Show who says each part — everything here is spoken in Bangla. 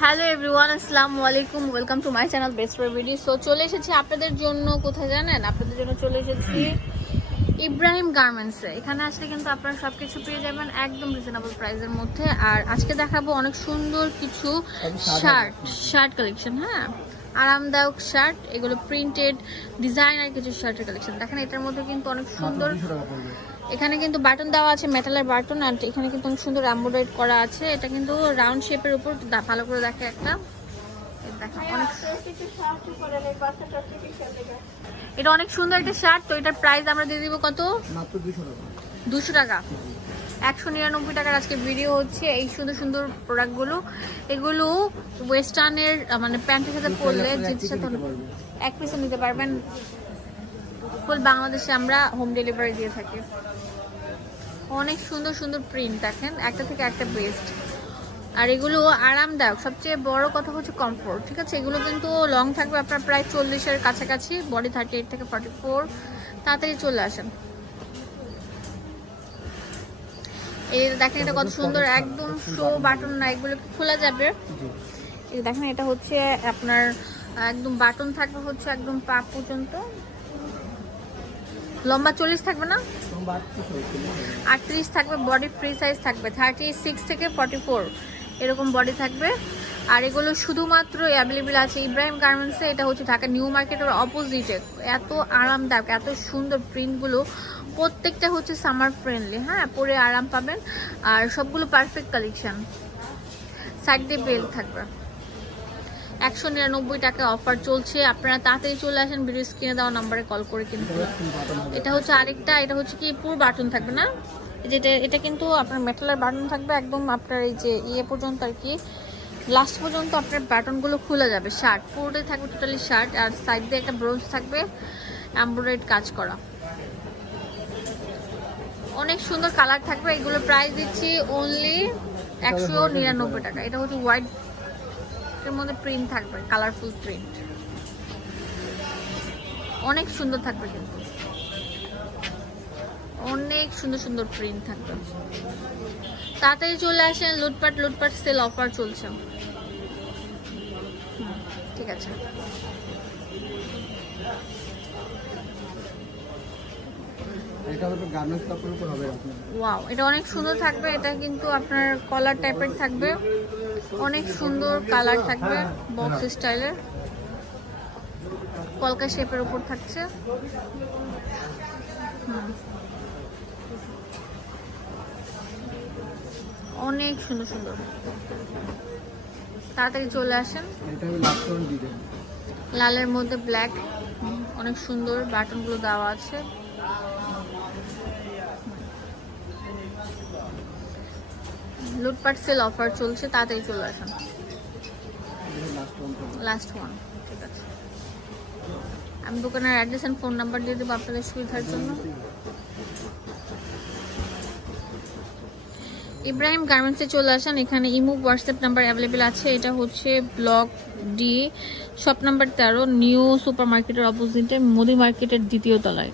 Speaker 1: হ্যালো এভরিওয়ান আসসালামু আলাইকুম welcome to my channel best for video so চলে এসেছি আপনাদের জন্য কোথায় জানেন? আপনাদের জন্য চলে এসেছি ইব্রাহিম গার্মেন্টসে এখানে আসলে কিন্তু আপনারা সব কিছু পেয়ে যাবেন একদম রিজনেবল প্রাইসের মধ্যে। আর আজকে দেখাবো অনেক সুন্দর কিছু শার্ট শার্ট কালেকশন হ্যাঁ? আরামদায়ক শার্ট এগুলো প্রিন্টেড ডিজাইনার কিছু শার্টের কালেকশন দেখেন এটার মধ্যে কিন্তু অনেক সুন্দর এখানে কিন্তু বাটন দেওয়া আছে মেটালের বাটন আর এখানে কিন্তু অনেক সুন্দর এমব্রয়ডারি করা আছে। এটা কিন্তু রাউন্ড শেপের উপর ভালো করে দেখে একটা। এটা অনেক সুন্দর একটা শার্ট তো এটার প্রাইস আমরা দিয়ে দিব কত?
Speaker 2: দুশো টাকা।
Speaker 1: একশো নিরানব্বই টাকার আজকে ভিডিও হচ্ছে এই সুন্দর সুন্দর প্রোডাক্টগুলো এগুলো ওয়েস্টার্নের মানে প্যান্টের সাথে পরলে জিন্সের সাথে এক পিসও নিতে পারবেন। ফুল বাংলাদেশে আমরা হোম ডেলিভারি দিয়ে থাকি। অনেক সুন্দর সুন্দর প্রিন্ট দেখেন একটা থেকে একটা বেস্ট আর এগুলো আরামদায়ক। সবচেয়ে বড় কথা হচ্ছে কমফোর্ট ঠিক আছে? এগুলো কিন্তু লং থাকবে আপনার প্রায় চল্লিশের কাছাকাছি বডি থার্টি এইট থেকে ফর্টি ফোর তাড়াতাড়ি চলে আসেন। এই দেখেন এটা কত সুন্দর একদম শো বাটন না এগুলো খোলা যাবে? দেখেন এটা হচ্ছে আপনার একদম বাটন থাকবে হচ্ছে একদম পা পর্যন্ত। লম্বা চল্লিশ থাকবে না? আটত্রিশ থাকবে বডি ফ্রি সাইজ থাকবে। থার্টি সিক্স থেকে ফর্টি ফোর এরকম বডি থাকবে। আর এগুলো শুধুমাত্র অ্যাভেলেবেল আছে ইব্রাহিম গার্মেন্টসে এটা হচ্ছে ঢাকা নিউ মার্কেটের অপোজিটে এত আরামদায়ক এত সুন্দর প্রিন্টগুলো প্রত্যেকটা হচ্ছে সামার ফ্রেন্ডলি হ্যাঁ? পরে আরাম পাবেন। আর সবগুলো পারফেক্ট কালেকশন সাইড দিয়ে বেল থাকবে। একশো নিরানব্বই টাকা অফার চলছে। আপনারা তাড়াতাড়ি চলে আসেন, ভিডিও স্ক্রিনে দেওয়া নাম্বারে কল করে কিন্তু এটা হচ্ছে আরেকটা, এটা হচ্ছে কি, পুরো বাটন থাকবে না? যেটা এটা কিন্তু আপনার মেটালের বাটন থাকবে, একদম আপনার এই যে ইয়ে পর্যন্ত আর কি। লাস্ট পর্যন্ত আপনার বাটনগুলো খুলে যাবে শার্ট পুরোটাই থাকবে টোটালি শার্ট আর সাইড দিয়ে একটা ব্রোঞ্জ থাকবে এমব্রয়েড কাজ করা। অনেক সুন্দর কালার থাকবে, এগুলো প্রাইস দিচ্ছি অনলি একশো নিরানব্বই টাকা। এটা হচ্ছে হোয়াইট এর মধ্যে প্রিন্ট থাকবে কালারফুল প্রিন্ট অনেক সুন্দর থাকবে কিন্তু। অনেক সুন্দর সুন্দর প্রিন্ট থাকবে। তাড়াতাড়ি চলে আসেন লুটপাট লুটপাট সেল অফার চলছে। ঠিক আছে।
Speaker 2: এটা হবে গার্মেন্টস কাপড়ের উপর হবে
Speaker 1: ওয়াও এটা অনেক সুন্দর থাকবে এটা কিন্তু আপনার কলার টাইপের থাকবে। অনেক সুন্দর কালার থাকবে বক্স স্টাইলের। কলকা শেপের উপর থাকছে। অনেক সুন্দর সুন্দর। তাড়াতাড়ি চলে আসেন। লালের মধ্যে ব্ল্যাক অনেক সুন্দর বাটনগুলো দেওয়া আছে। লুটপাট সেল অফার চলছে, তাড়াতাড়ি চলে আসেন। লাস্ট ওয়ান ঠিক আছে। আমি দোকানের অ্যাড্রেস অ্যান্ড ফোন নাম্বার দিয়ে দেবো আপনাদের সুবিধার জন্য। ইব্রাহিম গার্মেন্টসে চলে আসেন, এখানে ইমু হোয়াটসঅ্যাপ নাম্বার অ্যাভেলেবেল আছে। এটা হচ্ছে ব্লক ডি শপ নাম্বার তেরো নিউ সুপার মার্কেটের অপোজিটে মোদি মার্কেটের দ্বিতীয় তলায়।